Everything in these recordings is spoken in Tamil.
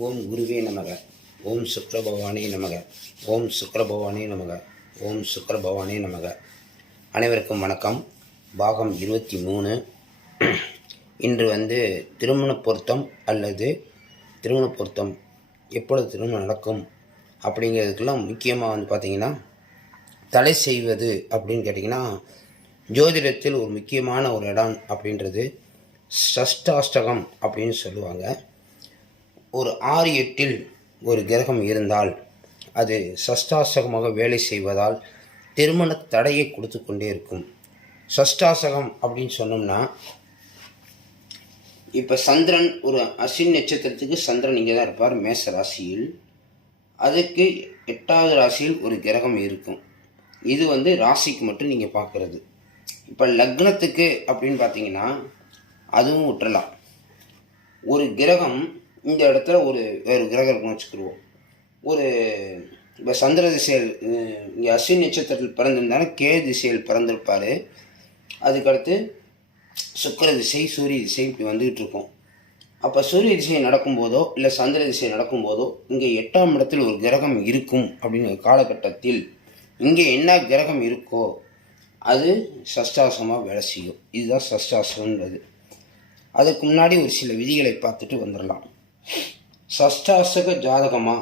ஓம் குருவே நமக. ஓம் சுக்ரபவானே நமக. ஓம் சுக்ரபவானே நமக. ஓம் சுக்ரபவானே நமக. அனைவருக்கும் வணக்கம். பாகம் இருபத்தி மூணு. இன்று வந்து திருமண பொருத்தம் அல்லது திருமண பொருத்தம். எப்பொழுது திருமணம் நடக்கும் அப்படிங்கிறதுக்கெல்லாம் முக்கியமாக வந்து பார்த்திங்கன்னா தலை செய்வது அப்படின்னு கேட்டிங்கன்னா ஜோதிடத்தில் ஒரு முக்கியமான ஒரு இடம் அப்படின்றது சஷ்டாஷ்டகம் அப்படின்னு சொல்லுவாங்க. ஒரு ஆறு எட்டில் ஒரு கிரகம் இருந்தால் அது சஷ்டாசகமாக வேலை செய்வதால் திருமண தடையை கொடுத்து கொண்டே இருக்கும். சஷ்டாசகம் அப்படின்னு சொன்னோம்னா இப்போ சந்திரன் ஒரு அஸ்வின் நட்சத்திரத்துக்கு சந்திரன் இங்கே தான் இருப்பார் மேச ராசியில். அதுக்கு எட்டாவது ராசியில் ஒரு கிரகம் இருக்கும். இது வந்து ராசிக்கு மட்டும் நீங்கள் பார்க்குறது இப்போ லக்னத்துக்கு அப்படின்னு பார்த்தீங்கன்னா அதுவும் விட்டுறலாம் ஒரு கிரகம் இந்த இடத்துல ஒரு வேறு கிரகம் இருக்குன்னு வச்சுக்கிடுவோம் ஒரு இப்போ சந்திர திசையில் இங்கே அஸ்வின் நட்சத்திரத்தில் பிறந்திருந்தாலும் கே திசையில் பிறந்திருப்பார். அதுக்கடுத்து சுக்கிர திசை சூரிய திசை இப்படி வந்துக்கிட்டு இருக்கும். அப்போ சூரிய திசை நடக்கும்போதோ இல்லை சந்திர திசை நடக்கும்போதோ இங்கே எட்டாம் இடத்தில் ஒரு கிரகம் இருக்கும் அப்படிங்கிற காலகட்டத்தில் இங்கே என்ன கிரகம் இருக்கோ அது சஷ்டாசமாக வேலை செய்யும். இதுதான் சஷ்டாசம்ன்றது அதுக்கு முன்னாடி ஒரு சில விதிகளை பார்த்துட்டு வந்துடலாம். சஷ்டாசக ஜாதகமா?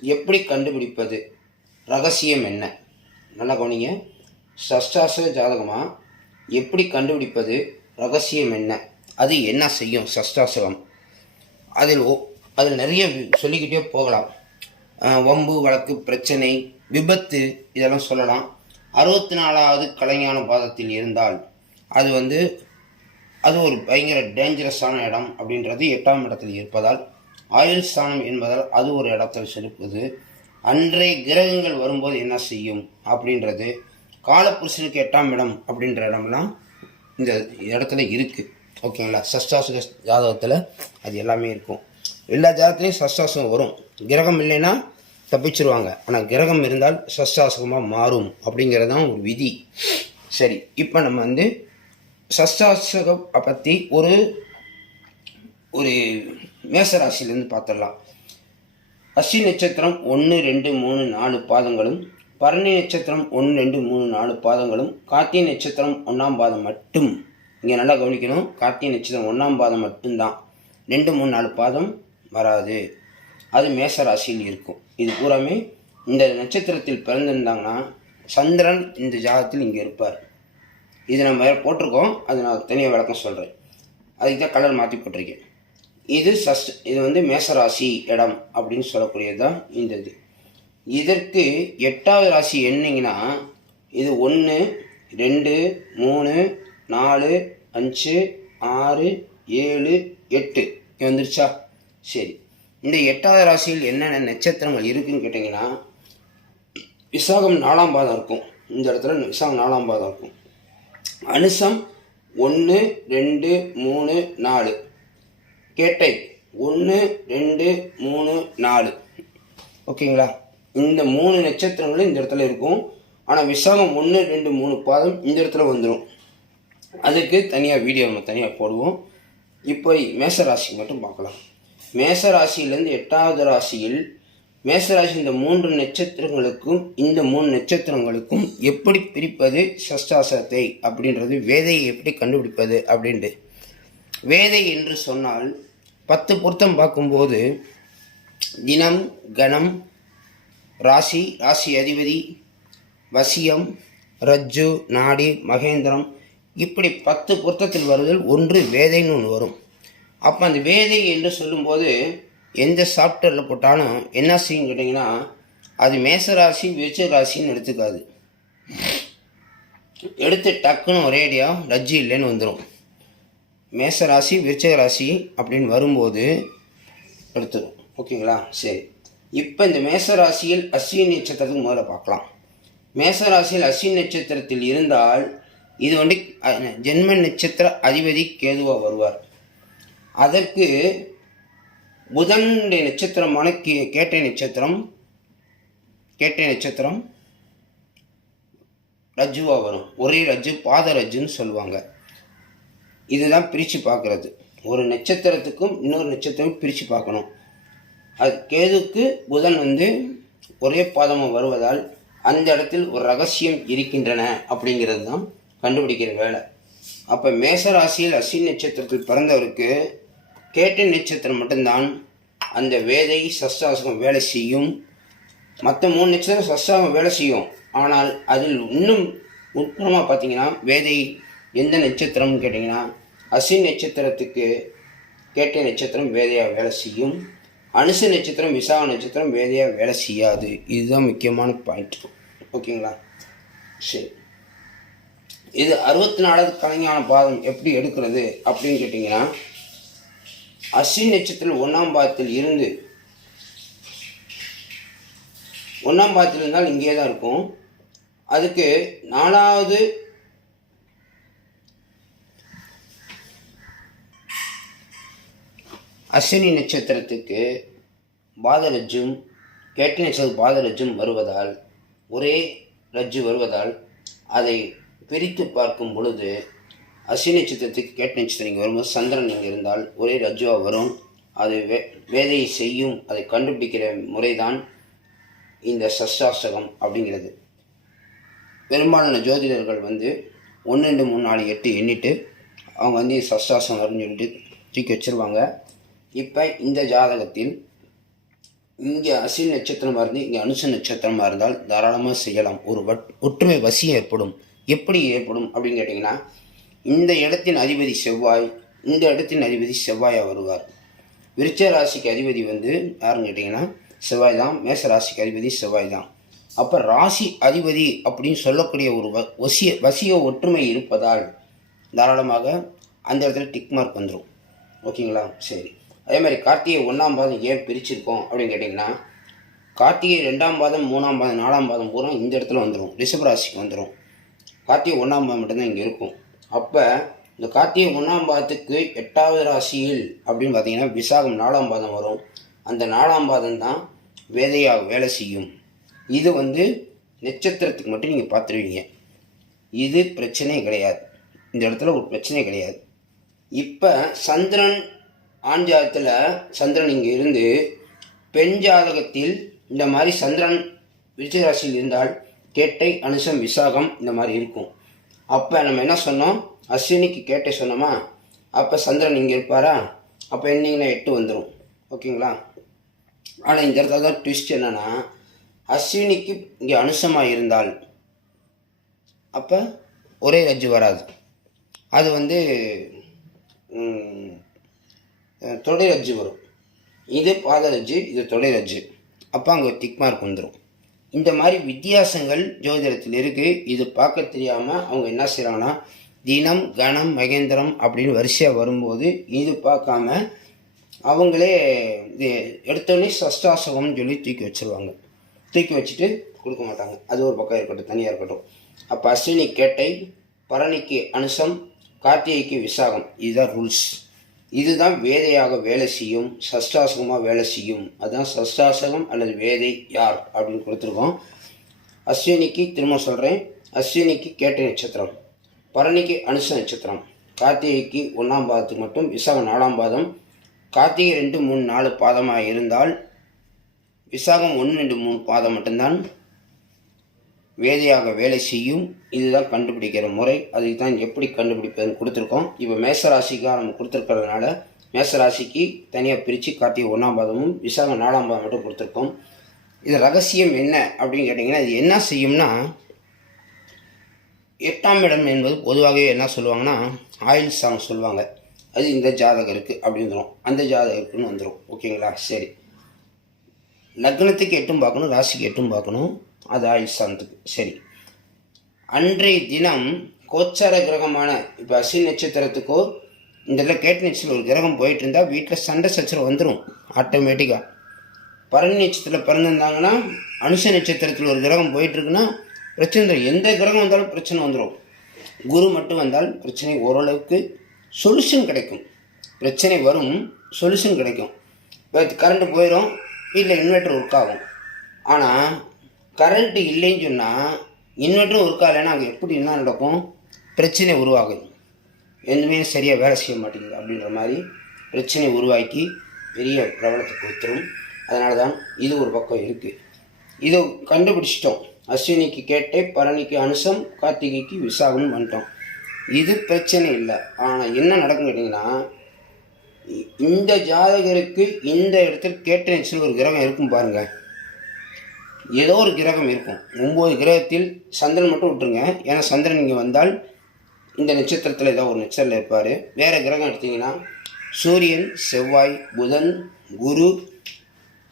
எப்படி கண்டுபிடிப்பது? ரகசியம் என்ன? நல்லா கவனிங்க. சஷ்டாசக ஜாதகமா? எப்படி கண்டுபிடிப்பது? ரகசியம் என்ன? அது என்ன செய்யும் சஷ்டாசகம்? அதில் அதில் நிறைய சொல்லிக்கிட்டே போகலாம். வம்பு வழக்கு பிரச்சனை விபத்து இதெல்லாம் சொல்லலாம். அறுபத்தி நாலாவது கலைஞான பாதத்தில் இருந்தால் அது வந்து அது ஒரு பயங்கர டேஞ்சரஸான இடம் அப்படின்றது எட்டாம் இடத்தில் இருப்பதால் ஆயுள் ஸ்தானம் என்பதால் அது ஒரு இடத்தில் செலுப்புது அன்றைய கிரகங்கள் வரும்போது என்ன செய்யும் அப்படின்றது காலப்புருஷனுக்கு எட்டாம் இடம் அப்படின்ற இடம்லாம் இந்த இடத்துல இருக்குது ஓகேங்களா சஷ்டாசுக ஜாதகத்தில் அது எல்லாமே இருக்கும். எல்லா ஜாதகத்துலேயும் சஷ்டாசுகம் வரும். கிரகம் இல்லைன்னா தப்பிச்சிருவாங்க. ஆனால் கிரகம் இருந்தால் சஷ்டாசுகமாக மாறும் அப்படிங்கிறது தான் ஒரு விதி. சரி இப்போ நம்ம வந்து சஷ்டாசகம் பற்றி ஒரு ஒரு மேசராசிலேருந்து பார்த்துடலாம். அஸ்வி நட்சத்திரம் ஒன்று ரெண்டு மூணு நாலு பாதங்களும் பரணி நட்சத்திரம் ஒன்று ரெண்டு மூணு நாலு பாதங்களும் கார்த்திகை நட்சத்திரம் ஒன்றாம் பாதம் மட்டும். இங்கே நல்லா கவனிக்கணும். கார்த்திகை நட்சத்திரம் ஒன்றாம் பாதம் மட்டும்தான். ரெண்டு மூணு நாலு பாதம் வராது. அது மேச ராசியில் இருக்கும். இது பூராமே இந்த நட்சத்திரத்தில் பிறந்திருந்தாங்கன்னா சந்திரன் இந்த ஜாகத்தில் இங்கே இருப்பார். இது நம்ம போட்டிருக்கோம். அது நான் தனியாக விளக்கம் சொல்கிறேன் அதுக்கு தான் கலர் மாற்றி போட்டிருக்கேன். இது சஸ்ட் இது வந்து மேசராசி இடம் அப்படின்னு சொல்லக்கூடியது தான் இந்த இது. இதற்கு எட்டாவது ராசி என்னங்கன்னா இது ஒன்று ரெண்டு மூணு நாலு அஞ்சு ஆறு ஏழு எட்டு. வந்துருச்சா? சரி. இந்த எட்டாவது ராசியில் என்னென்ன நட்சத்திரங்கள் இருக்குன்னு கேட்டிங்கன்னா விசாகம் நாலாம் பாதம் இருக்கும். இந்த இடத்துல விசாகம் நாலாம் பாதம் இருக்கும். அனுசம் ஒன்று ரெண்டு மூணு நாலு. கேட்டை. ஒன்று ரெண்டு மூணு நாலு. ஓகேங்களா? இந்த மூணு நட்சத்திரங்களும் இந்த இடத்துல இருக்கும். ஆனால் விசாகம் ஒன்று ரெண்டு மூணு பாதம் இந்த இடத்துல வந்துடும் அதுக்கு தனியாக வீடியோ நம்ம தனியாக போடுவோம். இப்போ மேச ராசி மட்டும் பார்க்கலாம். மேச ராசியிலேருந்து எட்டாவது ராசியில் மேசராசி இந்த மூன்று நட்சத்திரங்களுக்கும் இந்த மூணு நட்சத்திரங்களுக்கும் எப்படி பிரிப்பது சஷ்டாசத்தை அப்படின்றது வேதையை எப்படி கண்டுபிடிப்பது அப்படின்ட்டு. வேதை என்று சொன்னால் பத்து பொருத்தம் பார்க்கும்போது தினம் கணம் ராசி ராசி அதிபதி வசியம் ரஜ்ஜு நாடி மகேந்திரம் இப்படி பத்து பொருத்தத்தில் வருதல் ஒன்று வேதைன்னு ஒன்று வரும். அப்போ அந்த வேதை என்று சொல்லும்போது எந்த சாஃப்ட்வேரில் போட்டாலும் என்ன செய்யும் கேட்டிங்கன்னா அது மேச ராசி ராசின்னு எடுத்துக்காது. எடுத்து டக்குன்னு ஒரேடியாக லஜ்ஜி இல்லைன்னு வந்துடும் மேச ராசி விருச்சக ராசி அப்படின்னு வரும்போது எடுத்துடும் ஓகேங்களா? சரி. இப்போ இந்த மேச ராசியில் அஸ்வினி நட்சத்திரத்துக்கு முதல்ல பார்க்கலாம். மேச ராசியில் அஸ்வினி நட்சத்திரத்தில் இருந்தால் இது வந்து ஜென்ம நட்சத்திர அதிபதி கேதுவா வருவார். அதற்கு புதனுடைய நட்சத்திரமான கே கேட்டை நட்சத்திரம் கேட்டை நட்சத்திரம் ரஜுவாக வரும். ஒரே ரஜ்ஜு பாத ரஜ்ஜுன்னு சொல்லுவாங்க. இதுதான் பிரித்து பார்க்குறது. ஒரு நட்சத்திரத்துக்கும் இன்னொரு நட்சத்திரம் பிரித்து பார்க்கணும். அது கேதுக்கு புதன் வந்து ஒரே பாதமாக வருவதால் அந்த இடத்தில் ஒரு ரகசியம் இருக்கின்றன அப்படிங்கிறது தான் கண்டுபிடிக்கிற வேலை. அப்போ மேச ராசியில் நட்சத்திரத்தில் பிறந்தவருக்கு கேட்ட நட்சத்திரம் மட்டும்தான் அந்த வேதை சஸ்தாசகம் வேலை செய்யும். மற்ற மூணு நட்சத்திரம் சஸ்தாசகம் வேலை செய்யும். ஆனால் அதில் இன்னும் உட்புறமாக பார்த்தீங்கன்னா வேதை எந்த நட்சத்திரம்னு கேட்டிங்கன்னா அசின் நட்சத்திரத்துக்கு கேட்டை நட்சத்திரம் வேதையாக வேலை செய்யும். அனுச நட்சத்திரம் விசாக நட்சத்திரம் வேதையாக வேலை செய்யாது. இதுதான் முக்கியமான பாயிண்ட் ஓகேங்களா? சரி. இது அறுபத்தி நாலாவது கலைஞான பாதம் எப்படி எடுக்கிறது அப்படின்னு கேட்டிங்கன்னா அஸ்வின் நட்சத்திரம் ஒன்றாம் பாதத்தில் இருந்து ஒன்றாம் பாதத்தில் இருந்தால் இங்கே தான் இருக்கும். அதுக்கு நாலாவது அஸ்வினி நட்சத்திரத்துக்கு பாதரஜும் கேட்டி நட்சத்திரம் பாதரஜும் வருவதால் ஒரே ரஜ்ஜு வருவதால் அதை பிரித்து பார்க்கும் பொழுது அஸ்வினி நட்சத்திரத்துக்கு கேட்ட நட்சத்திரம் இங்கே வரும்போது சந்திரன் இங்கே இருந்தால் ஒரே ரஜ்ஜுவாக வரும். அது வே வேதையை செய்யும் அதை கண்டுபிடிக்கிற முறைதான் இந்த சஷ்டாஷ்டகம் அப்படிங்கிறது. பெரும்பாலான ஜோதிடர்கள் வந்து ஒன்று ரெண்டு மூணு நாலு எட்டு எண்ணிட்டு அவங்க வந்து சஷ்டாசம் வரும்னு சொல்லிட்டு தூக்கி வச்சிருவாங்க. இப்போ இந்த ஜாதகத்தில் இங்கே அசில் நட்சத்திரமாக இருந்து இங்கே அனுச நட்சத்திரமாக இருந்தால் தாராளமாக செய்யலாம். ஒரு வட் ஒற்றுமை வசி ஏற்படும். எப்படி ஏற்படும் அப்படின்னு கேட்டிங்கன்னா இந்த இடத்தின் அதிபதி செவ்வாய் இந்த இடத்தின் அதிபதி செவ்வாயாக வருவார். விருச்ச ராசிக்கு அதிபதி வந்து யாருன்னு கேட்டிங்கன்னா செவ்வாய் தான். மேச ராசிக்கு அதிபதி செவ்வாய் தான். அப்போ ராசி அதிபதி அப்படின்னு சொல்லக்கூடிய ஒரு வ வசிய வசிய ஒற்றுமை இருப்பதால் தாராளமாக அந்த இடத்துல டிக் மார்க் வந்துடும் ஓகேங்களா சரி. அதே மாதிரி கார்த்திகை ஒன்றாம் பாதம் ஏன் பிரிச்சிருக்கோம் அப்படின்னு கேட்டிங்கன்னா கார்த்திகை ரெண்டாம் பாதம் மூணாம் பாதம் நாலாம் பாதம் பூரா இந்த இடத்துல வந்துடும் ரிஷப ராசிக்கு வந்துடும் கார்த்திகை ஒன்றாம் பாதம் மட்டும்தான் இங்கே இருக்கும். அப்போ இந்த கார்த்திகை ஒன்றாம் பாதத்துக்கு எட்டாவது ராசியில் அப்படின்னு பார்த்தீங்கன்னா விசாகம் நாலாம் பாதம் வரும். அந்த நாலாம் பாதம் தான் வேதையாக வேலை செய்யும். இது வந்து நட்சத்திரத்துக்கு மட்டும் நீங்கள் பார்த்துருவீங்க. இது பிரச்சனையே கிடையாது. இந்த இடத்துல ஒரு பிரச்சனையே கிடையாது. இப்போ சந்திரன் ஆண் ஜாதத்தில் சந்திரன் இங்கே இருந்து பெண் ஜாதகத்தில் இந்த மாதிரி சந்திரன் விருச்சிக ராசியில் இருந்தால் கேட்டை அனுசம் விசாகம் இந்த மாதிரி இருக்கும். அப்போ நம்ம என்ன சொன்னோம்? அஸ்வினிக்கு கேட்டே சொன்னோமா? அப்போ சந்திரன் இங்கே இருப்பாரா? அப்போ என்னீங்கன்னா எட்டு வந்துடும் ஓகேங்களா? ஆனால் இந்த இடத்துல தான் ட்விஸ்ட் என்னென்னா அஸ்வினிக்கு இங்கே அனுசமாக இருந்தால் அப்போ ஒரே ரஜ்ஜு வராது. அது வந்து தொடை ரஜ்ஜு வரும். இது பாத ரஜ்ஜு இது தொடை ரஜ்ஜு அப்போ அங்கே திக்மார்க் வந்துடும் இந்த மாதிரி வித்தியாசங்கள் ஜோதிடத்தில் இருக்குது இது பார்க்க தெரியாமல் அவங்க என்ன செய்கிறாங்கன்னா தினம் கணம் மகேந்திரம் அப்படின்னு வரிசையாக வரும்போது இது பார்க்காம அவங்களே இது எடுத்தோடனே சஷ்டாசகம்னு சொல்லி தூக்கி வச்சிருவாங்க. தூக்கி வச்சுட்டு கொடுக்க மாட்டாங்க. அது ஒரு பக்கம் இருக்கட்டும் தனியாக இருக்கட்டும். அப்போ அஸ்வினி கேட்டை பரணிக்கு அனுசம் கார்த்திகைக்கு விசாகம். இதுதான் ரூல்ஸ் இதுதான் வேதையாக வேலை செய்யும் சஷ்டாசகமாக வேலை செய்யும். அதுதான் சஷ்டாசகம் அல்லது வேதை யார் அப்படின்னு கொடுத்துருக்கோம். அஸ்வினிக்கு திரும்ப சொல்கிறேன் அஸ்வினிக்கு கேட்ட நட்சத்திரம் பரணிக்கு அனுச நட்சத்திரம் கார்த்திகைக்கு ஒன்றாம் பாதத்துக்கு மட்டும் விசாகம் நாலாம் பாதம். கார்த்திகை ரெண்டு மூணு நாலு பாதமாக இருந்தால் விசாகம் ஒன்று ரெண்டு மூணு பாதம் மட்டும்தான். வேதையாக வேலை செய்யும். இதுதான் கண்டுபிடிக்கிற முறை. அதுக்கு தான் எப்படி கண்டுபிடிப்பதுன்னு கொடுத்துருக்கோம். இப்போ மேசராசிக்காக நம்ம கொடுத்துருக்கறதுனால மேசராசிக்கு தனியாக பிரித்து கார்த்திகை ஒன்றாம் பாதமும் விசாக நாலாம் பாதம் மட்டும் கொடுத்துருக்கோம். இது ரகசியம் என்ன அப்படின்னு கேட்டிங்கன்னா இது என்ன செய்யும்னா எட்டாம் இடம் என்பது பொதுவாகவே என்ன சொல்லுவாங்கன்னா ஆயில் சாங் சொல்லுவாங்க. அது இந்த ஜாதகருக்கு அப்படின்னு வந்துடும் அந்த ஜாதகருக்குன்னு வந்துடும் ஓகேங்களா? சரி. லக்னத்துக்கு எட்டும் பார்க்கணும் ராசிக்கு எட்டும் பார்க்கணும். அது ஆயுள் சரி. அன்றைய தினம் கோச்சார கிரகமான இப்போ அஸ்வின் நட்சத்திரத்துக்கோ இந்த இதில் கேட்ட நட்சத்திரம் ஒரு கிரகம் போயிட்டு இருந்தால் வீட்டில் சண்டை சச்சரவு வந்துடும் ஆட்டோமேட்டிக்காக பரணி நட்சத்திரத்தில் பிறந்திருந்தாங்கன்னா அனுஷ நட்சத்திரத்தில் ஒரு கிரகம் போயிட்டுருக்குன்னா பிரச்சனை எந்த கிரகம் வந்தாலும் பிரச்சனை வந்துடும் குரு மட்டும் வந்தால் பிரச்சனை ஓரளவுக்கு சொல்யூஷன் கிடைக்கும். பிரச்சனை வரும் சொல்யூஷன் கிடைக்கும். இப்போ கரண்ட்டு போயிடும் வீட்டில் இன்வெர்டர் ஒர்க் ஆகும். ஆனால் கரண்ட்டு இல்லைன்னு சொன்னால் இன்வெர்டரும் ஒர்க் ஆகலைன்னா அங்கே எப்படி என்ன நடக்கும்? பிரச்சனை உருவாகுது. எதுவுமே சரியாக வேலை செய்ய மாட்டேங்குது அப்படின்ற மாதிரி பிரச்சனை உருவாக்கி பெரிய பிரபலத்தை கொடுத்துரும். அதனால தான் இது ஒரு பக்கம் இருக்குது இதை கண்டுபிடிச்சிட்டோம். அஸ்வினிக்கு கேட்டே பரணிக்கு அனுசம் கார்த்திகைக்கு விசாகம்னு பண்ணிட்டோம் இது பிரச்சனை இல்லை. ஆனால் என்ன நடக்கும் கேட்டிங்கன்னா இந்த ஜாதகருக்கு இந்த இடத்துல கேட்டேன்னு ஒரு கிரகம் இருக்கும் பாருங்கள் ஏதோ ஒரு கிரகம் இருக்கும். ஒம்பது கிரகத்தில் சந்திரன் மட்டும் விட்டுருங்க. ஏன்னா சந்திரன் இங்கே வந்தால் இந்த நட்சத்திரத்தில் ஏதோ ஒரு நட்சத்திரத்தில் இருப்பார். வேறு கிரகம் எடுத்திங்கன்னா சூரியன் செவ்வாய் புதன் குரு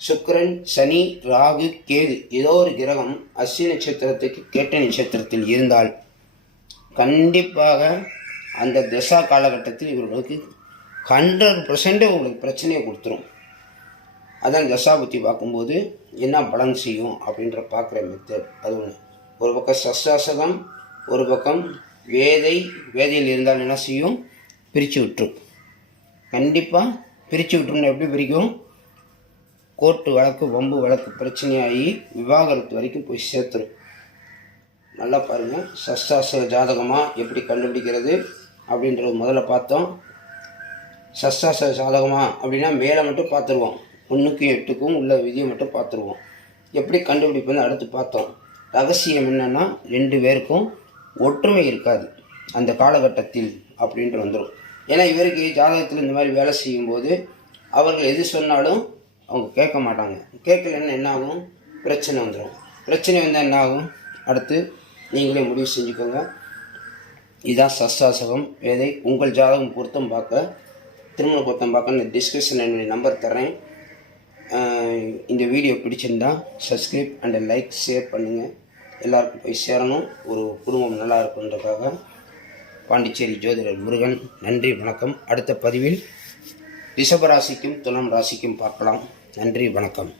சுக்கரன் சனி ராகு கேது. ஏதோ ஒரு கிரகம் அஸ்வி நட்சத்திரத்துக்கு கேட்ட நட்சத்திரத்தில் இருந்தால் கண்டிப்பாக அந்த திசா காலகட்டத்தில் இவர்களுக்கு ஹண்ட்ரட் பர்சன்ட் உங்களுக்கு பிரச்சனையை கொடுத்துரும். அதான் தசாபுத்தி பார்க்கும்போது என்ன பலன் செய்யும் அப்படின்ற பார்க்குற மெத்தட் அது ஒன்று ஒரு பக்கம் சஸ்தாசகம் ஒரு பக்கம் வேதை வேதையில் இருந்தால் என்ன செய்யும்? பிரித்து விட்டுரும். கண்டிப்பாக பிரித்து விட்டுருன்னு எப்படி பிரிக்கும்? கோர்ட்டு வழக்கு வம்பு வழக்கு பிரச்சனையாகி விவாகரத்து வரைக்கும் போய் சேர்த்துரும். நல்லா பாருங்கள் சஸ்தாசக ஜாதகமாக எப்படி கண்டுபிடிக்கிறது அப்படின்றது முதல்ல பார்த்தோம். சஸ்தாசக ஜாதகமாக அப்படின்னா மேலே மட்டும் பார்த்துருவோம். ஒன்றுக்கும் எட்டுக்கும் உள்ள விதியை மட்டும் பார்த்துருவோம். எப்படி கண்டுபிடிப்புன்னு அடுத்து பார்த்தோம். ரகசியம் என்னன்னா ரெண்டு பேருக்கும் ஒற்றுமை இருக்காது. அந்த காலகட்டத்தில் அப்படின்ட்டு வந்துடும் ஏன்னா இவருக்கு ஜாதகத்தில் இந்த மாதிரி வேலை செய்யும்போது அவர்கள் எது சொன்னாலும் அவங்க கேட்க மாட்டாங்க. கேட்கலன்னா என்ன ஆகும்? பிரச்சனை வந்துடும் பிரச்சனை வந்தால் என்ன ஆகும்? அடுத்து நீங்களே முடிவு செஞ்சுக்கோங்க. இதுதான் சஸ்தாசகம் வேதை உங்கள் ஜாதகம் பொருத்தம் பார்க்க திருமண பொருத்தம் பார்க்க இந்த டிஸ்கிரிப்ஷன் என்னுடைய நம்பர் தரேன் இந்த வீடியோ பிடிச்சிருந்தா சப்ஸ்கிரைப் அண்ட் லைக் ஷேர் பண்ணுங்கள் எல்லாருக்கும் போய் சேரணும். ஒரு குடும்பம் நல்லா இருக்குன்றதுக்காக பாண்டிச்சேரி ஜோதிடர் முருகன் நன்றி வணக்கம். அடுத்த பதிவில் ரிஷபராசிக்கும் துலாம் ராசிக்கும் பார்க்கலாம். நன்றி வணக்கம்.